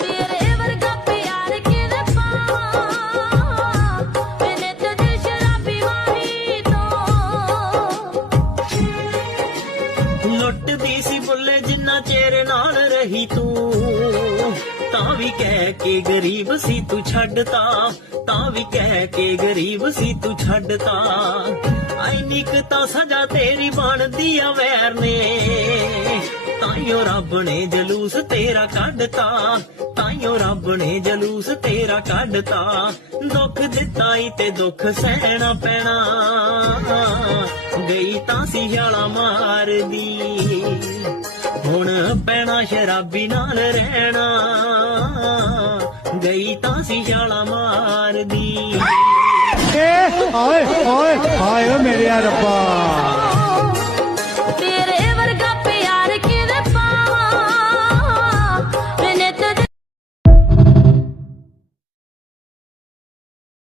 ਤੇਰੇ ਵਰਗਾ ਪਿਆਰ ਕਿਵੇਂ ਪਾਵਾਂ ਮੈਂ ਨਿੱਤ ਦੀ ਸ਼ਰਾਬੀ ਵਾਹੀ ਤੋਂ। ਲੁੱਟਦੀ ਸੀ ਬੁੱਲੇ ਜਿੰਨਾ ਚਿਰ ਨਾਲ ਰਹੀ ਤੂੰ, ਤਾਂ ਵੀ ਕਹਿ ਕੇ ਗਰੀਬ ਸੀ ਤੂੰ ਛੱਡਤਾ, ਤਾਂ ਵੀ ਕਹਿ ਕੇ ਗਰੀਬ ਸੀ ਤੂੰ ਛੱਡਤਾ। ਐਨੀ ਕੁ ਤਾਂ ਸਜ਼ਾ ਤੇਰੀ ਬਣਦੀ ਆ ਵੈਰ ਨੇ, ਤਾਈਓ ਰੱਬ ਨੇ ਜਲੂਸ ਤੇਰਾ ਕੱਢਤਾ, ਤਾਈਓ ਰੱਬ ਨੇ ਜਲੂਸ ਤੇਰਾ ਕੱਢਤਾ। ਦੁੱਖ ਦਿੱਤਾ ਈ ਤੇ ਦੁੱਖ ਸਹਿਣਾ ਪੈਣਾ, ਗਈ ਤਾਂ ਸੀ ਛਾਲਾਂ ਮਾਰਦੀ, ਹੁਣ ਪੈਣਾ ਸ਼ਰਾਬੀ ਨਾਲ ਰਹਿਣਾ, ਗਈ ਤਾਂ ਸੀ ਛਾਲਾਂ ਮਾਰਦੀ। ਹਾਏ ਹਾਏ ਹਾਏ ਓ ਮੇਰੇ ਰੱਬਾ। ਤੇਰੇ